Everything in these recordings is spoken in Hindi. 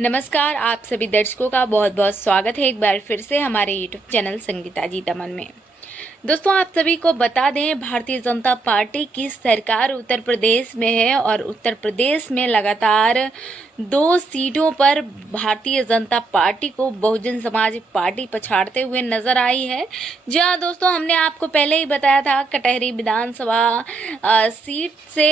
नमस्कार, आप सभी दर्शकों का बहुत बहुत स्वागत है एक बार फिर से हमारे YouTube चैनल संगीता जी दमन में। दोस्तों, आप सभी को बता दें, भारतीय जनता पार्टी की सरकार उत्तर प्रदेश में है और उत्तर प्रदेश में लगातार 2 सीटों पर भारतीय जनता पार्टी को बहुजन समाज पार्टी पछाड़ते हुए नजर आई है। जी हाँ दोस्तों, हमने आपको पहले ही बताया था कटहरी विधानसभा सीट से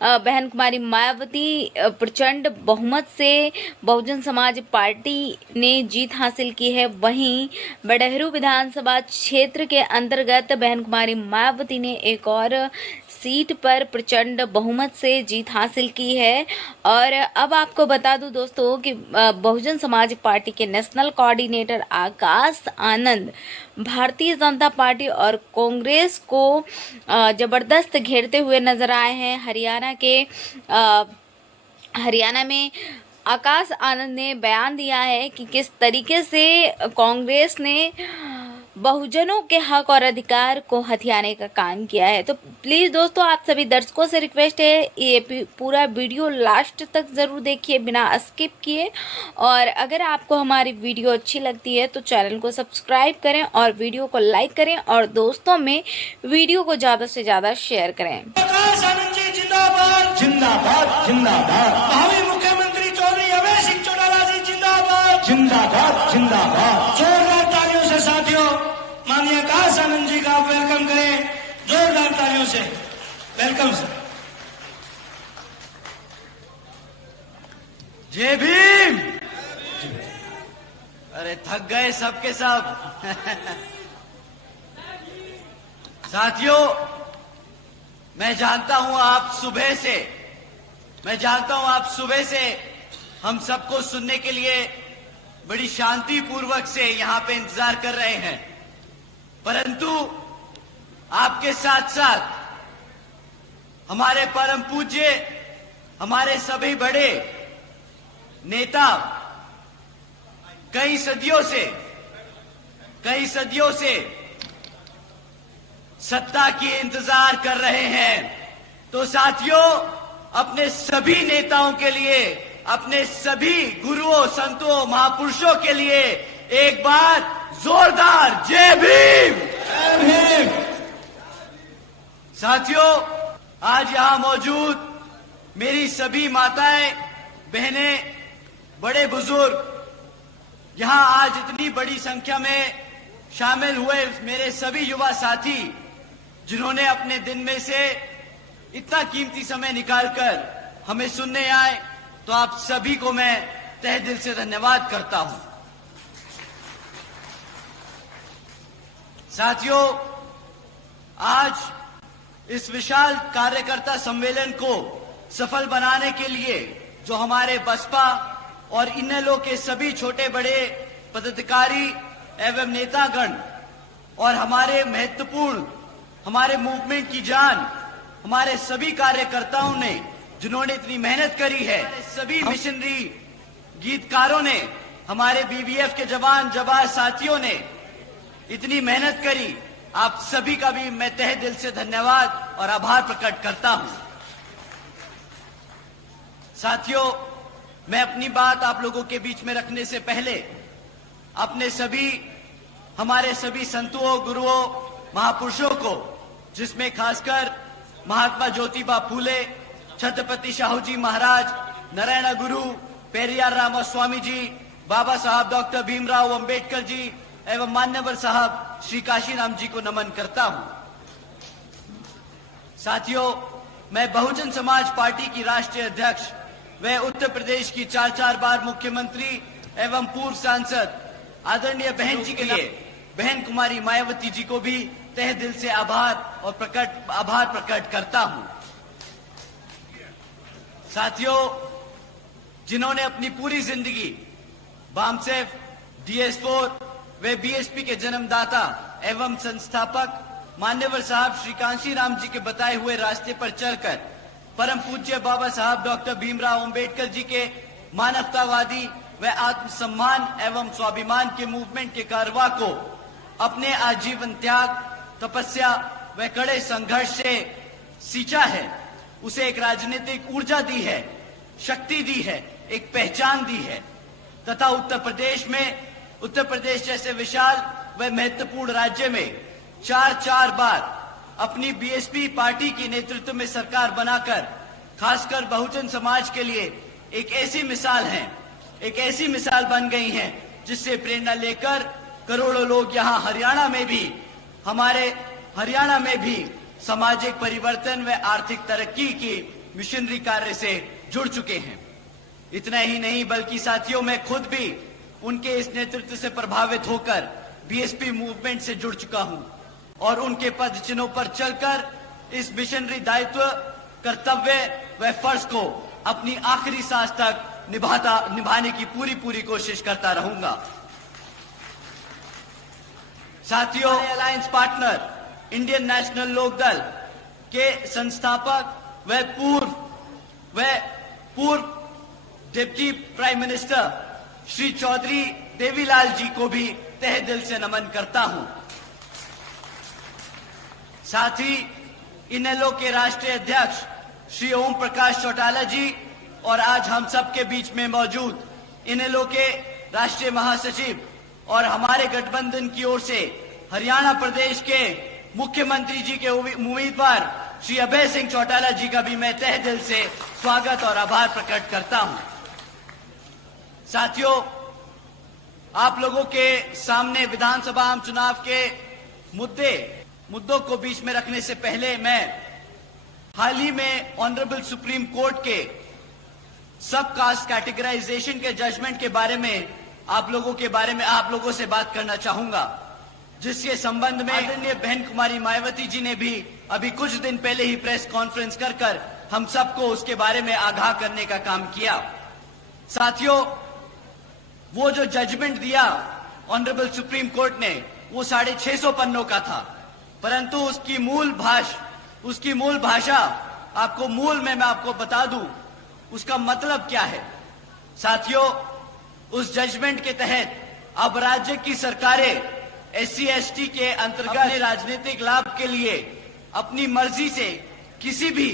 बहन कुमारी मायावती प्रचंड बहुमत से बहुजन समाज पार्टी ने जीत हासिल की है। वहीं बडहरू विधानसभा क्षेत्र के अंतर्गत बहन कुमारी मायावती ने एक और सीट पर प्रचंड बहुमत से जीत हासिल की है। और अब आपको बता दूं दोस्तों कि बहुजन समाज पार्टी के national coordinator Akash Anand Bharatiya Janata party और कांग्रेस को जबरदस्त घेरते हुए नजर आए हैं। हरियाणा में आकाश आनंद ने बयान दिया है कि किस तरीके से कांग्रेस ने बहुजनों के हक और अधिकार को हथियाने का काम किया है। तो प्लीज़ दोस्तों, आप सभी दर्शकों से रिक्वेस्ट है, ये पूरा वीडियो लास्ट तक ज़रूर देखिए बिना स्किप किए। और अगर आपको हमारी वीडियो अच्छी लगती है तो चैनल को सब्सक्राइब करें और वीडियो को लाइक करें और दोस्तों में वीडियो को ज़्यादा से ज़्यादा शेयर करें। जिंदाबाद जिंदाबाद जिंदाबाद। भावी मुख्यमंत्री चौधरी अवैध सिंह चौटाला जी जिंदाबाद जिंदाबाद जिंदाबाद। जोरदार तालियों से साथियों माननीय आकाश आनंद जी का आप वेलकम करें, जोरदार तालियों से वेलकम सर। जय भीम। अरे थक गए सबके सब। साथियों, मैं जानता हूं आप सुबह से हम सबको सुनने के लिए बड़ी शांति पूर्वक से यहां पे इंतजार कर रहे हैं, परंतु आपके साथ साथ हमारे परम पूज्य, हमारे सभी बड़े नेता कई सदियों से सत्ता की इंतजार कर रहे हैं। तो साथियों, अपने सभी नेताओं के लिए, अपने सभी गुरुओं, संतों, महापुरुषों के लिए एक बार जोरदार जय भीम। जय भीम। साथियों, आज यहां मौजूद मेरी सभी माताएं, बहनें, बड़े बुजुर्ग, यहां आज इतनी बड़ी संख्या में शामिल हुए मेरे सभी युवा साथी, जिन्होंने अपने दिन में से इतना कीमती समय निकालकर हमें सुनने आए, तो आप सभी को मैं तहे दिल से धन्यवाद करता हूं। साथियों, आज इस विशाल कार्यकर्ता सम्मेलन को सफल बनाने के लिए जो हमारे बसपा और इनेलो के सभी छोटे बड़े पदाधिकारी एवं नेतागण और हमारे महत्वपूर्ण, हमारे मूवमेंट की जान, हमारे सभी कार्यकर्ताओं ने जिन्होंने इतनी मेहनत करी है, सभी मिशनरी गीतकारों ने, हमारे बीबीएफ के जवान जाबाज साथियों ने इतनी मेहनत करी, आप सभी का भी मैं तहे दिल से धन्यवाद और आभार प्रकट करता हूं। साथियों, मैं अपनी बात आप लोगों के बीच में रखने से पहले अपने सभी, हमारे सभी संतों, गुरुओं, महापुरुषों को, जिसमें खासकर महात्मा ज्योतिबा फूले, छत्रपति शाहू जी महाराज, नारायण गुरु, पेरियार रामास्वामी जी, बाबा साहब डॉक्टर भीमराव अंबेडकर जी एवं मान्यवर साहब श्री काशीराम जी को नमन करता हूं। साथियों, मैं बहुजन समाज पार्टी की राष्ट्रीय अध्यक्ष व उत्तर प्रदेश की 4 बार मुख्यमंत्री एवं पूर्व सांसद आदरणीय बहन जी के लिए बहन कुमारी मायावती जी को भी तहे दिल से आभार प्रकट करता हूं। साथियों, जिन्होंने अपनी पूरी जिंदगी बामसेफ, DS4 व बीएसपी के जन्मदाता एवं संस्थापक मान्यवर साहब श्री कांशीराम जी के बताए हुए रास्ते पर चलकर परम पूज्य बाबा साहब डॉक्टर भीमराव अंबेडकर जी के मानवतावादी व आत्मसम्मान एवं स्वाभिमान के मूवमेंट के कारवा को अपने आजीवन त्याग, तपस्या व कड़े संघर्ष से सींचा है, उसे एक राजनीतिक ऊर्जा दी है, शक्ति दी है, एक पहचान दी है। तथा उत्तर प्रदेश जैसे विशाल व महत्वपूर्ण राज्य में चार बार अपनी बीएसपी पार्टी की नेतृत्व में सरकार बनाकर खासकर बहुजन समाज के लिए एक ऐसी मिसाल बन गई हैं जिससे प्रेरणा लेकर करोड़ों लोग यहाँ हमारे हरियाणा में भी सामाजिक परिवर्तन व आर्थिक तरक्की की मिशनरी कार्य से जुड़ चुके हैं। इतना ही नहीं बल्कि साथियों, मैं खुद भी उनके इस नेतृत्व से प्रभावित होकर बीएसपी मूवमेंट से जुड़ चुका हूं और उनके पद चिन्हों पर चलकर इस मिशनरी दायित्व, कर्तव्य व फर्ज को अपनी आखिरी सांस तक निभाने की पूरी कोशिश करता रहूंगा। साथियों, alliance partner Indian National Lokdal के संस्थापक व पूर्व deputy prime minister Shri Chaudhary Devilal ji को भी तहे दिल से नमन करता हूं। साथ ही इनेलो के राष्ट्रीय अध्यक्ष श्री ओम प्रकाश चौटाला जी और आज हम सबके बीच में मौजूद इनेलो के राष्ट्रीय महासचिव और हमारे गठबंधन की ओर से हरियाणा प्रदेश के मुख्यमंत्री जी के उम्मीदवार श्री अभय सिंह चौटाला जी का भी मैं तहे दिल से स्वागत और आभार प्रकट करता हूं। साथियों, आप लोगों के सामने विधानसभा आम चुनाव के मुद्दों को बीच में रखने से पहले मैं हाल ही में ऑनरेबल सुप्रीम कोर्ट के सब कास्ट कैटेगराइजेशन के जजमेंट के बारे में आप लोगों से बात करना चाहूंगा, जिसके संबंध में आदरणीय बहन कुमारी मायावती जी ने भी अभी कुछ दिन पहले ही प्रेस कॉन्फ्रेंस कर हम सबको उसके बारे में आगाह करने का काम किया। साथियों, वो जो जजमेंट दिया ऑनरेबल सुप्रीम कोर्ट ने वो 650 पन्नों का था, परंतु उसकी मूल भाषा मैं आपको बता दूं उसका मतलब क्या है। साथियों, उस जजमेंट के तहत अब राज्य की सरकारें SC/ST के अंतर्गत अपने राजनीतिक लाभ के लिए अपनी मर्जी से किसी भी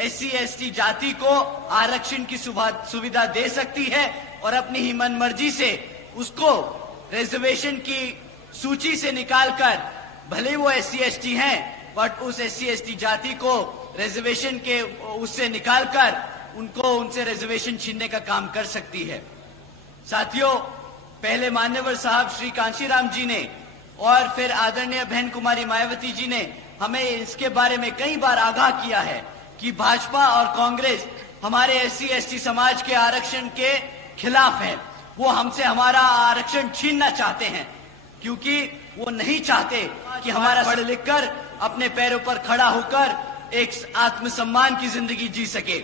SC/ST जाति को आरक्षण की सुविधा दे सकती है और अपनी ही मन मर्जी से उसको रिजर्वेशन की सूची से निकालकर, भले वो SC/ST हैं, बट उस SC/ST जाति को रिजर्वेशन के उससे निकालकर उनसे रिजर्वेशन छीनने का काम कर सकती है। साथियों, पहले मान्यवर साहब श्री कांशीराम जी ने और फिर आदरणीय बहन कुमारी मायावती जी ने हमें इसके बारे में कई बार आगाह किया है कि भाजपा और कांग्रेस हमारे SC/ST समाज के आरक्षण के खिलाफ है। वो हमसे हमारा आरक्षण छीनना चाहते हैं, क्योंकि वो नहीं चाहते कि हमारा पढ़ लिख कर अपने पैरों पर खड़ा होकर एक आत्मसम्मान की जिंदगी जी सके।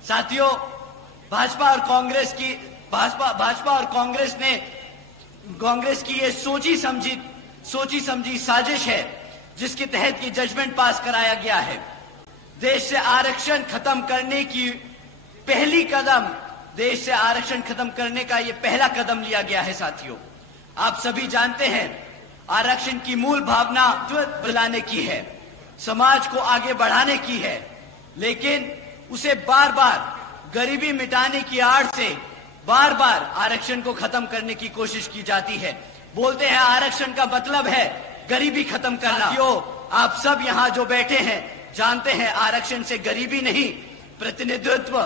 साथियों, भाजपा और कांग्रेस की ये सोची समझी साजिश है जिसके तहत ये जजमेंट पास कराया गया है। देश से आरक्षण खत्म करने का ये पहला कदम लिया गया है। साथियों, आप सभी जानते हैं आरक्षण की मूल भावना दिलाने की है, समाज को आगे बढ़ाने की है, लेकिन उसे बार बार गरीबी मिटाने की आड़ से बार बार आरक्षण को खत्म करने की कोशिश की जाती है। बोलते हैं आरक्षण का मतलब है गरीबी खत्म करना। आप सब यहाँ जो बैठे हैं जानते हैं आरक्षण से गरीबी नहीं, प्रतिनिधित्व,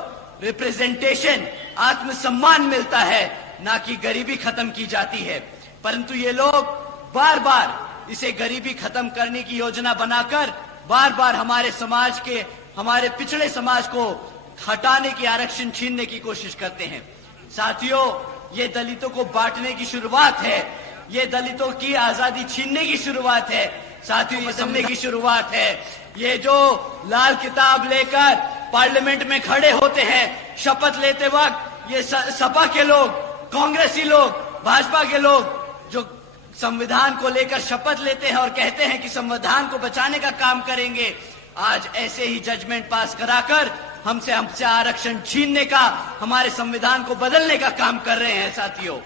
रिप्रेजेंटेशन, आत्मसम्मान मिलता है, ना कि गरीबी खत्म की जाती है। परंतु ये लोग बार बार इसे गरीबी खत्म करने की योजना बनाकर बार बार हमारे पिछड़े समाज को हटाने की, आरक्षण छीनने की कोशिश करते हैं। साथियों, ये दलितों को बांटने की शुरुआत है, ये दलितों की आजादी छीनने की शुरुआत है, साथियों बदलने की शुरुआत है। ये जो लाल किताब लेकर पार्लियामेंट में खड़े होते हैं शपथ लेते वक्त, ये सपा के लोग, कांग्रेसी लोग, भाजपा के लोग जो संविधान को लेकर शपथ लेते हैं और कहते हैं कि संविधान को बचाने का काम करेंगे, आज ऐसे ही जजमेंट पास कराकर हमसे आरक्षण छीनने का, हमारे संविधान को बदलने का काम कर रहे हैं। साथियों,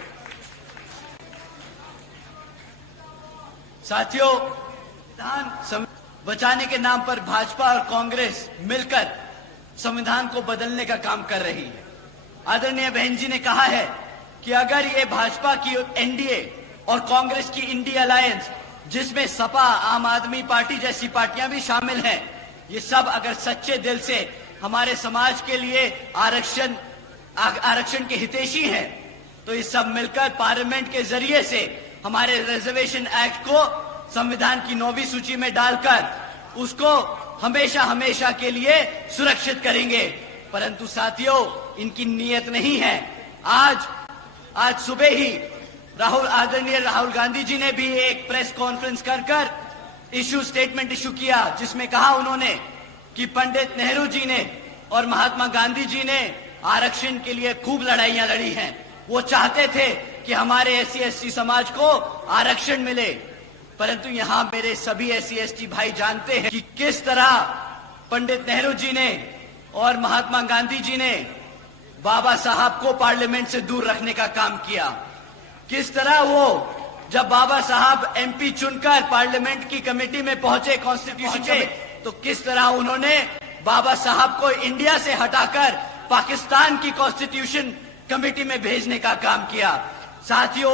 संविधान बचाने के नाम पर भाजपा और कांग्रेस मिलकर संविधान को बदलने का काम कर रही है। आदरणीय बहन जी ने कहा है कि अगर ये भाजपा की एनडीए और कांग्रेस की इंडिया अलायंस, जिसमें सपा, आम आदमी पार्टी जैसी पार्टियां भी शामिल हैं, ये सब अगर सच्चे दिल से हमारे समाज के लिए आरक्षण के हितैषी हैं, तो ये सब मिलकर पार्लियामेंट के जरिए से हमारे रिजर्वेशन एक्ट को संविधान की 9वीं सूची में डालकर उसको हमेशा हमेशा के लिए सुरक्षित करेंगे। परंतु साथियों, इनकी नीयत नहीं है। आज सुबह ही आदरणीय राहुल गांधी जी ने भी एक प्रेस कॉन्फ्रेंस कर स्टेटमेंट इशू किया, जिसमें कहा उन्होंने कि पंडित नेहरू जी ने और महात्मा गांधी जी ने आरक्षण के लिए खूब लड़ाइयां लड़ी हैं। वो चाहते थे कि हमारे SC/ST समाज को आरक्षण मिले, परंतु यहाँ मेरे सभी SC/ST भाई जानते हैं कि किस तरह पंडित नेहरू जी ने और महात्मा गांधी जी ने बाबा साहब को पार्लियामेंट से दूर रखने का काम किया। किस तरह वो जब बाबा साहब MP चुनकर पार्लियामेंट की कमेटी में पहुंचे कॉन्स्टिट्यूशन के, तो किस तरह उन्होंने बाबा साहब को इंडिया से हटाकर पाकिस्तान की कॉन्स्टिट्यूशन कमेटी में भेजने का काम किया। साथियों,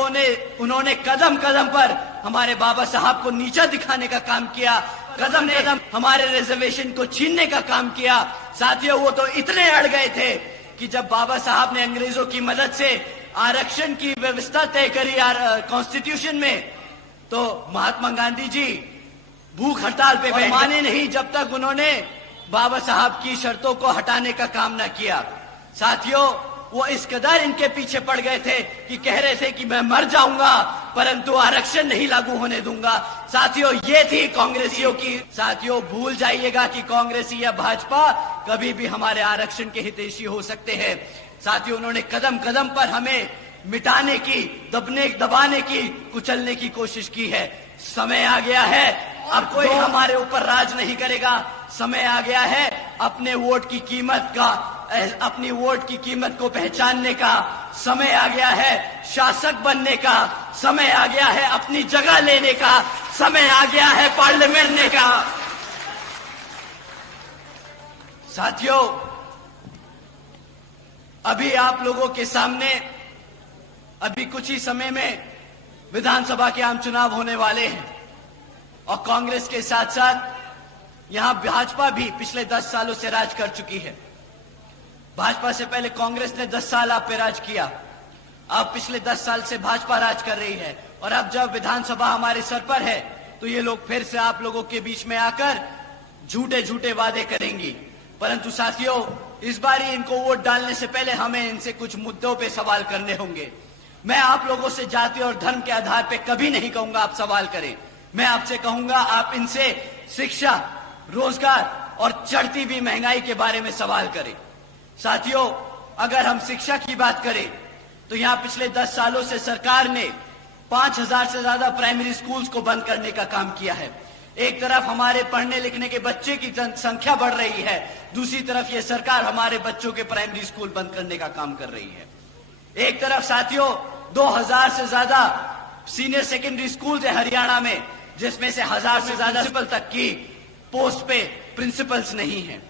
उन्होंने कदम कदम पर हमारे बाबा साहब को नीचा दिखाने का काम किया, कदम कदम हमारे रिजर्वेशन को छीनने का काम किया। साथियों, वो तो इतने अड़ गए थे कि जब बाबा साहब ने अंग्रेजों की मदद से आरक्षण की व्यवस्था तय करी कॉन्स्टिट्यूशन में, तो महात्मा गांधी जी भूख हड़ताल पे बैठे, माने नहीं जब तक उन्होंने बाबा साहब की शर्तों को हटाने का काम न किया। साथियों, वो इस कदर इनके पीछे पड़ गए थे कि कह रहे थे कि मैं मर जाऊंगा परंतु आरक्षण नहीं लागू होने दूंगा। साथियों, ये थी कांग्रेसियों की। साथियों, भूल जाइएगा कि कांग्रेसी या भाजपा कभी भी हमारे आरक्षण के हितैषी हो सकते हैं। साथियों, उन्होंने कदम कदम पर हमें मिटाने की, दबाने की, कुचलने की कोशिश की है। समय आ गया है, अब कोई हमारे ऊपर राज नहीं करेगा। समय आ गया है अपने वोट की कीमत का, अपनी वोट की कीमत को पहचानने का। समय आ गया है शासक बनने का। समय आ गया है अपनी जगह लेने का। समय आ गया है पार्लियामेंट लेने का। साथियों, अभी आप लोगों के सामने अभी कुछ ही समय में विधानसभा के आम चुनाव होने वाले हैं और कांग्रेस के साथ साथ यहां भाजपा भी पिछले 10 सालों से राज कर चुकी है। भाजपा से पहले कांग्रेस ने 10 साल आप पे राज किया, अब पिछले 10 साल से भाजपा राज कर रही है और अब जब विधानसभा हमारे सर पर है तो ये लोग फिर से आप लोगों के बीच में आकर झूठे झूठे वादे करेंगी। परंतु साथियों, इस बार इनको वोट डालने से पहले हमें इनसे कुछ मुद्दों पे सवाल करने होंगे। मैं आप लोगों से जाति और धर्म के आधार पे कभी नहीं कहूंगा आप सवाल करें। मैं आपसे कहूंगा आप इनसे शिक्षा, रोजगार और चढ़ती हुई महंगाई के बारे में सवाल करें। साथियों, अगर हम शिक्षा की बात करें तो यहां पिछले 10 सालों से सरकार ने 5000 से ज्यादा प्राइमरी स्कूल्स को बंद करने का काम किया है। एक तरफ हमारे पढ़ने लिखने के बच्चे की संख्या बढ़ रही है, दूसरी तरफ ये सरकार हमारे बच्चों के प्राइमरी स्कूल बंद करने का काम कर रही है। एक तरफ साथियों 2000 से ज्यादा सीनियर सेकेंडरी स्कूल है हरियाणा में, जिसमें से 1000 से ज्यादा प्रिंसिपल तक की पोस्ट पे प्रिंसिपल्स नहीं है।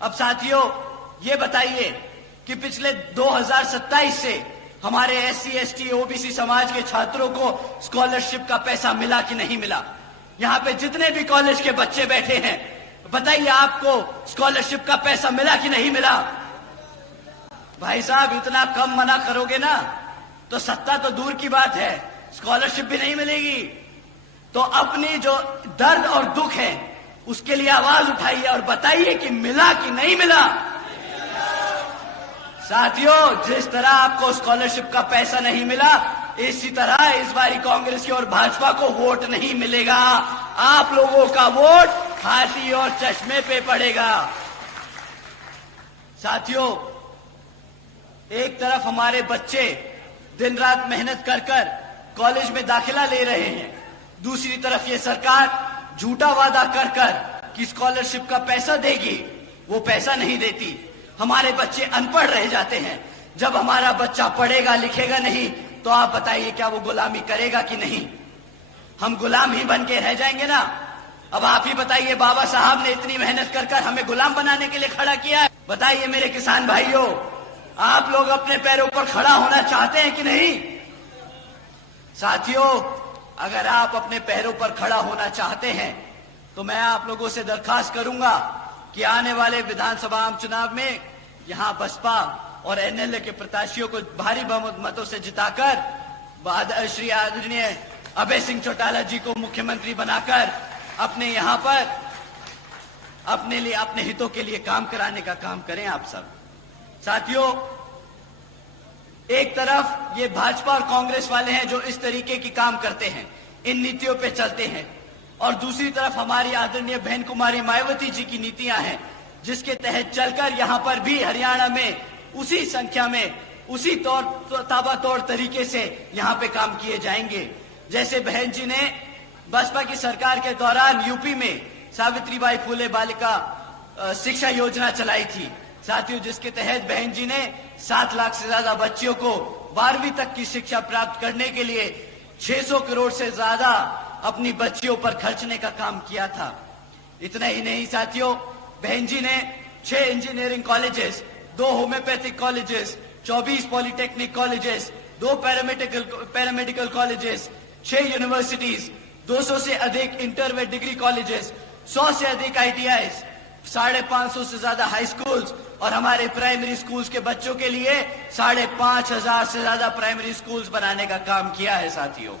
अब साथियों, ये बताइए कि पिछले 2027 से हमारे SC/ST OBC समाज के छात्रों को स्कॉलरशिप का पैसा मिला कि नहीं मिला? यहाँ पे जितने भी कॉलेज के बच्चे बैठे हैं, बताइए आपको स्कॉलरशिप का पैसा मिला कि नहीं मिला? भाई साहब, इतना कम मना करोगे ना तो सत्ता तो दूर की बात है, स्कॉलरशिप भी नहीं मिलेगी। तो अपनी जो दर्द और दुख है उसके लिए आवाज उठाइए और बताइए कि मिला कि नहीं मिला। साथियों, जिस तरह आपको स्कॉलरशिप का पैसा नहीं मिला, इसी तरह इस बारी कांग्रेस की और भाजपा को वोट नहीं मिलेगा। आप लोगों का वोट हाथी और चश्मे पे पड़ेगा। साथियों, एक तरफ हमारे बच्चे दिन रात मेहनत कर कर कॉलेज में दाखिला ले रहे हैं, दूसरी तरफ ये सरकार झूठा वादा कर कर कि स्कॉलरशिप का पैसा देगी, वो पैसा नहीं देती। हमारे बच्चे अनपढ़ रह जाते हैं। जब हमारा बच्चा पढ़ेगा लिखेगा नहीं तो आप बताइए क्या वो गुलामी करेगा कि नहीं? हम गुलाम ही बन के रह जाएंगे ना। अब आप ही बताइए, बाबा साहब ने इतनी मेहनत कर कर हमें गुलाम बनाने के लिए खड़ा किया है। बताइए मेरे किसान भाइयों, आप लोग अपने पैरों पर खड़ा होना चाहते हैं कि नहीं? साथियों, अगर आप अपने पैरों पर खड़ा होना चाहते हैं तो मैं आप लोगों से दरखास्त करूंगा कि आने वाले विधानसभा चुनाव में यहां बसपा और एनएलए के प्रत्याशियों को भारी बहुमत मतों से जिताकर श्री आदरणीय अभय सिंह चौटाला जी को मुख्यमंत्री बनाकर अपने यहां पर अपने लिए, अपने हितों के लिए काम कराने का काम करें आप सब। साथियों, एक तरफ ये भाजपा और कांग्रेस वाले हैं जो इस तरीके की काम करते हैं, इन नीतियों पे चलते हैं, और दूसरी तरफ हमारी आदरणीय बहन कुमारी मायावती जी की नीतियां हैं जिसके तहत चलकर यहां पर भी हरियाणा में उसी संख्या में, उसी ताबड़तोड़ तरीके से यहां पे काम किए जाएंगे। जैसे बहन जी ने बसपा की सरकार के दौरान यूपी में सावित्रीबाई फुले बालिका शिक्षा योजना चलाई थी साथियों, जिसके तहत बहन जी ने 7 लाख से ज्यादा बच्चियों को 12वीं तक की शिक्षा प्राप्त करने के लिए 600 करोड़ से ज्यादा अपनी बच्चियों पर खर्चने का काम किया था। इतना ही नहीं साथियों, बहन जी ने 6 engineering colleges, 2 homeopathic colleges, 24 polytechnic colleges, 2 paramedical colleges, 6 universities, 200 से अधिक इंटर व डिग्री कॉलेजेस, 100 से अधिक ITIs, 550 से ज्यादा हाई स्कूल्स और हमारे प्राइमरी स्कूल्स के बच्चों के लिए 5,500 से ज्यादा प्राइमरी स्कूल्स बनाने का काम किया है साथियों।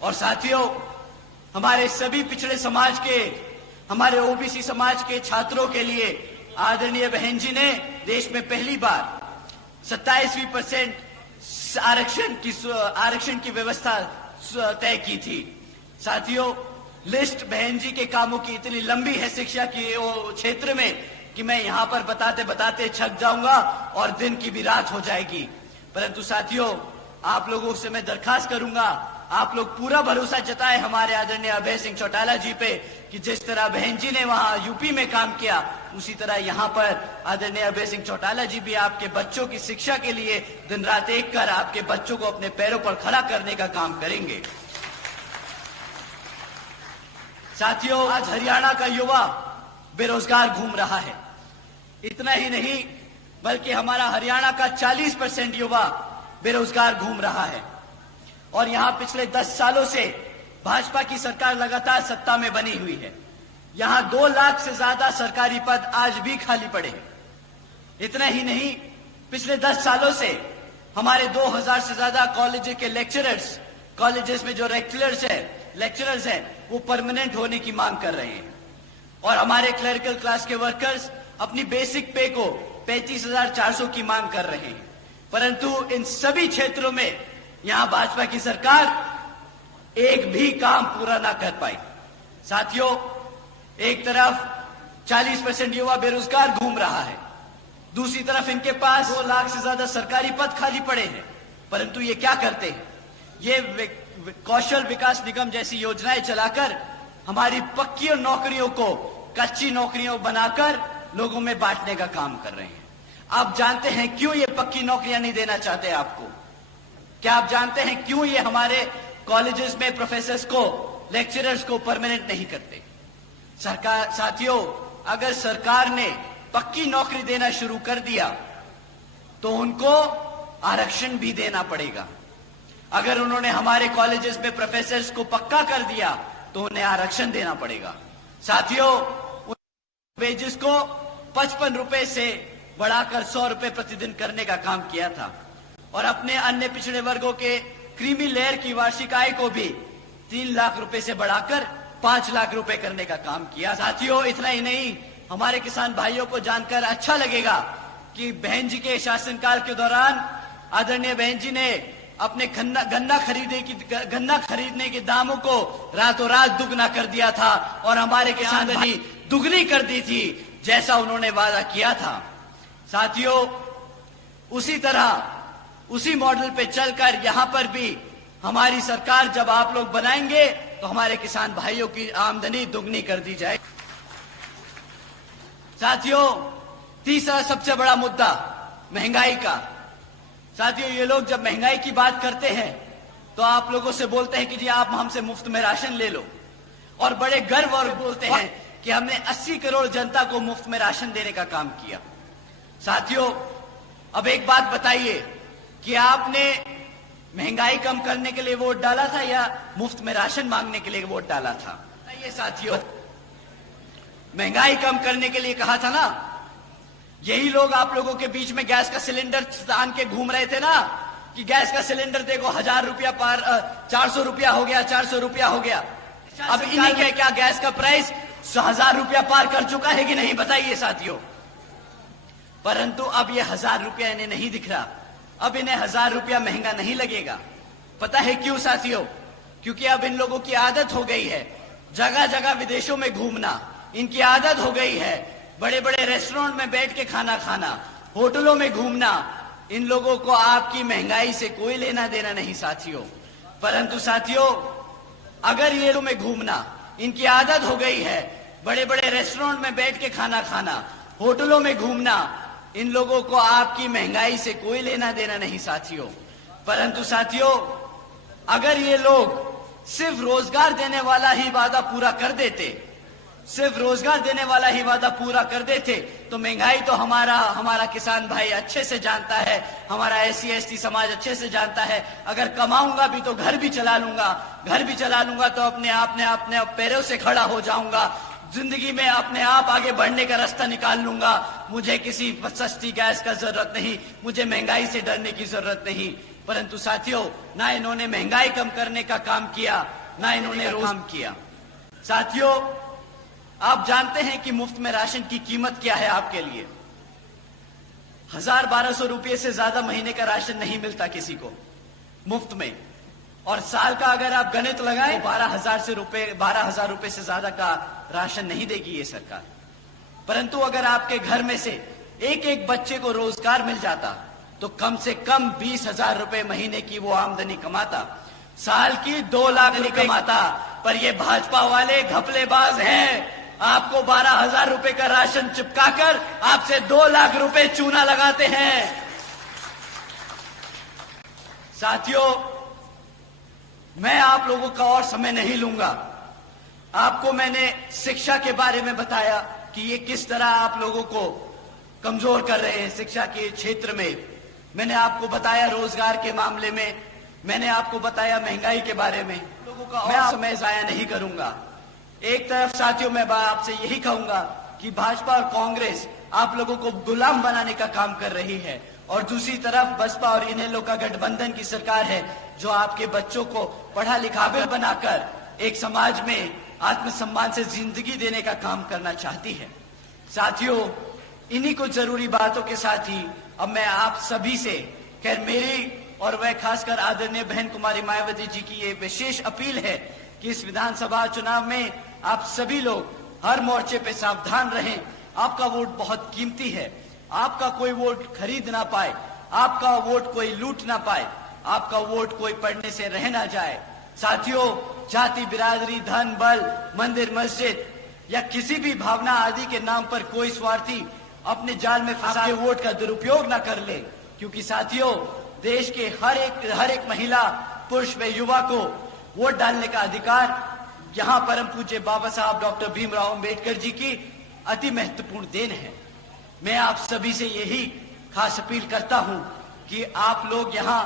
और साथियों, हमारे सभी पिछड़े समाज के, हमारे OBC समाज के छात्रों के लिए आदरणीय बहन जी ने देश में पहली बार 27% आरक्षण की व्यवस्था तय की थी। साथियों, लिस्ट बहन जी के कामों की इतनी लंबी है शिक्षा के क्षेत्र में कि मैं यहां पर बताते बताते थक जाऊंगा और दिन की भी रात हो जाएगी। परंतु साथियों, आप लोगों से मैं दरखास्त करूंगा, आप लोग पूरा भरोसा जताए हमारे आदरणीय अभय सिंह चौटाला जी पे कि जिस तरह बहन जी ने वहां यूपी में काम किया, उसी तरह यहां पर आदरणीय अभय सिंह चौटाला जी भी आपके बच्चों की शिक्षा के लिए दिन रात एक कर आपके बच्चों को अपने पैरों पर खड़ा करने का काम करेंगे। साथियों, आज हरियाणा का युवा बेरोजगार घूम रहा है। इतना ही नहीं बल्कि हमारा हरियाणा का 40% युवा बेरोजगार घूम रहा है। और यहां पिछले 10 सालों से भाजपा की सरकार लगातार सत्ता में बनी हुई है। यहां 2 लाख से ज्यादा सरकारी पद आज भी खाली पड़े हैं। इतना ही नहीं, पिछले 10 सालों से हमारे 2000 से ज्यादा कॉलेज के लेक्चरर्स, कॉलेजेस में जो लेक्चरर्स हैं वो परमानेंट होने की मांग कर रहे हैं। और हमारे क्लरिकल क्लास के वर्कर्स अपनी बेसिक पे को 35,400 की मांग कर रहे हैं। परंतु इन सभी क्षेत्रों में यहां भाजपा की सरकार एक भी काम पूरा ना कर पाई। साथियों, एक तरफ 40% युवा बेरोजगार घूम रहा है, दूसरी तरफ इनके पास 2 लाख से ज्यादा सरकारी पद खाली पड़े हैं। परंतु ये क्या करते हैं? ये कौशल विकास निगम जैसी योजनाएं चलाकर हमारी पक्की नौकरियों को कच्ची नौकरियों बनाकर लोगों में बांटने का काम कर रहे हैं। आप जानते हैं क्यों ये पक्की नौकरियां नहीं देना चाहते आपको? क्या आप जानते हैं क्यों ये हमारे कॉलेजेस में प्रोफेसर्स को, लेक्चरर्स को परमानेंट नहीं करते? सरकार, साथियों, अगर सरकार ने पक्की नौकरी देना शुरू कर दिया तो उनको आरक्षण भी देना पड़ेगा। अगर उन्होंने हमारे कॉलेजेस में प्रोफेसर्स को पक्का कर दिया तो उन्हें आरक्षण देना पड़ेगा। साथियों, वेजेस को 55 रुपए से बढ़ाकर 100 रुपए प्रतिदिन करने का काम किया था और अपने अन्य पिछड़े वर्गों के क्रीमी लेयर की वार्षिक आय को भी 3 लाख रुपए से बढ़ाकर 5 लाख रुपए करने का काम किया। साथियों, इतना ही नहीं, हमारे किसान भाइयों को जानकर अच्छा लगेगा कि बहन जी के शासनकाल के दौरान आदरणीय बहन जी ने अपने गन्ना खरीदने के दामों को रातों रात दुगना कर दिया था और हमारे किसान भाई दुगनी कर दी थी जैसा उन्होंने वादा किया था। साथियों, उसी तरह, उसी मॉडल पे चलकर यहां पर भी हमारी सरकार जब आप लोग बनाएंगे तो हमारे किसान भाइयों की आमदनी दुगनी कर दी जाए। साथियों, तीसरा सबसे बड़ा मुद्दा महंगाई का। साथियों, ये लोग जब महंगाई की बात करते हैं तो आप लोगों से बोलते हैं कि जी आप हमसे मुफ्त में राशन ले लो, और बड़े गर्व और बोलते हैं कि हमने 80 करोड़ जनता को मुफ्त में राशन देने का काम किया। साथियों, अब एक बात बताइए कि आपने महंगाई कम करने के लिए वोट डाला था या मुफ्त में राशन मांगने के लिए वोट डाला था? ये साथियों, महंगाई कम करने के लिए कहा था ना। यही लोग आप लोगों के बीच में गैस का सिलेंडर तान के घूम रहे थे ना कि गैस का सिलेंडर देखो 1000 रुपया पार 400 रुपया हो गया, 400 रुपया हो गया। अब इन्हीं के क्या गैस का प्राइस 1000 रुपया पार कर चुका है कि नहीं, बताइए साथियों। परंतु अब ये 1000 रुपया इन्हें नहीं दिख रहा। अब इन्हें 1000 रुपया महंगा नहीं लगेगा। पता है क्यों साथियों? क्योंकि अब इन लोगों की आदत हो गई है जगह जगह विदेशों में घूमना। इनकी आदत हो गई है बड़े बड़े रेस्टोरेंट में बैठ के खाना खाना, होटलों में घूमना। इन लोगों को आपकी महंगाई से कोई लेना देना नहीं साथियों। परंतु साथियों, अगर ये में घूमना इनकी आदत हो गई है, बड़े बड़े रेस्टोरेंट में बैठ के खाना खाना, होटलों में घूमना, इन लोगों को आपकी महंगाई से कोई लेना देना नहीं साथियों। परंतु साथियों, अगर ये लोग सिर्फ रोजगार देने वाला ही वादा पूरा कर देते, सिर्फ रोजगार देने वाला ही वादा पूरा कर देते, तो महंगाई तो हमारा किसान भाई अच्छे से जानता है, हमारा SC ST समाज अच्छे से जानता है। अगर कमाऊंगा भी तो घर भी चला लूंगा तो अपने पैरों से खड़ा हो जाऊंगा, जिंदगी में अपने आप आगे बढ़ने का रास्ता निकाल लूंगा। मुझे किसी सस्ती गैस का जरूरत नहीं, मुझे महंगाई से डरने की जरूरत नहीं। परंतु साथियों, ना इन्होंने महंगाई कम करने का काम किया, ना इन्होंने काम किया। साथियों, आप जानते हैं कि मुफ्त में राशन की कीमत क्या है आपके लिए? 1000-1200 रुपये से ज्यादा महीने का राशन नहीं मिलता किसी को मुफ्त में। और साल का अगर आप गणित लगाएं, 12,000 रुपए से ज्यादा का राशन नहीं देगी ये सरकार। परंतु अगर आपके घर में से एक एक बच्चे को रोजगार मिल जाता तो कम से कम 20,000 रुपए महीने की वो आमदनी कमाता, साल की 2 लाख नहीं कमाता। पर ये भाजपा वाले घपलेबाज हैं, आपको 12,000 रुपए का राशन चिपकाकर आपसे 2 लाख रुपए चूना लगाते हैं। साथियों, मैं आप लोगों का और समय नहीं लूंगा। आपको मैंने शिक्षा के बारे में बताया कि ये किस तरह आप लोगों को कमजोर कर रहे हैं शिक्षा के क्षेत्र में। मैंने आपको बताया रोजगार के मामले में, मैंने आपको बताया महंगाई के बारे में। लोगों का और समय जाया नहीं करूंगा। एक तरफ साथियों, मैं आपसे यही कहूंगा कि भाजपा और कांग्रेस आप लोगों को गुलाम बनाने का काम कर रही है, और दूसरी तरफ बसपा और इनेलो का गठबंधन की सरकार है जो आपके बच्चों को पढ़ा लिखा बनाकर एक समाज में आत्मसम्मान से जिंदगी देने का काम करना चाहती है। साथियों, इन्हीं को जरूरी बातों के साथ ही अब मैं आप सभी से, खैर मेरी और वह खासकर आदरणीय बहन कुमारी मायावती जी की ये विशेष अपील है कि इस विधानसभा चुनाव में आप सभी लोग हर मोर्चे पे सावधान रहें। आपका वोट बहुत कीमती है। आपका कोई वोट खरीद ना पाए, आपका वोट कोई लूट ना पाए, आपका वोट कोई पढ़ने से रह ना जाए। साथियों, जाति बिरादरी, धन बल, मंदिर मस्जिद या किसी भी भावना आदि के नाम पर कोई स्वार्थी अपने जाल में फंसा के वोट का दुरुपयोग ना कर ले। क्योंकि साथियों, देश के हर एक महिला, पुरुष व युवा को वोट डालने का अधिकार यहाँ परम पूज्य बाबा साहब डॉक्टर भीमराव अंबेडकर जी की अति महत्वपूर्ण देन है। मैं आप सभी से यही खास अपील करता हूँ कि आप लोग यहाँ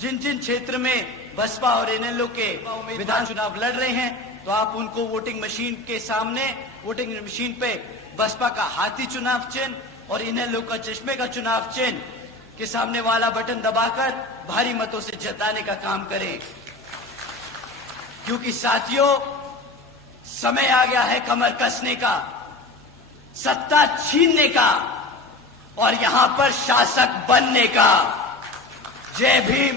जिन जिन क्षेत्र में बसपा और इनेलो के विधान चुनाव लड़ रहे हैं, तो आप उनको वोटिंग मशीन के सामने, वोटिंग मशीन पे बसपा का हाथी चुनाव चिन्ह और इनेलो का चश्मे का चुनाव चिन्ह के सामने वाला बटन दबाकर भारी मतों से जिताने का काम करें। क्योंकि साथियों, समय आ गया है कमर कसने का, सत्ता छीनने का और यहां पर शासक बनने का। जय भीम,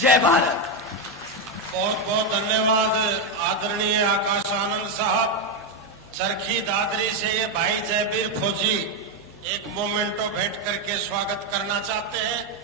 जय भारत। बहुत बहुत धन्यवाद आदरणीय आकाश आनंद साहब। चरखी दादरी से ये भाई जयवीर फौजी एक मोमेंटो भेंट करके स्वागत करना चाहते हैं।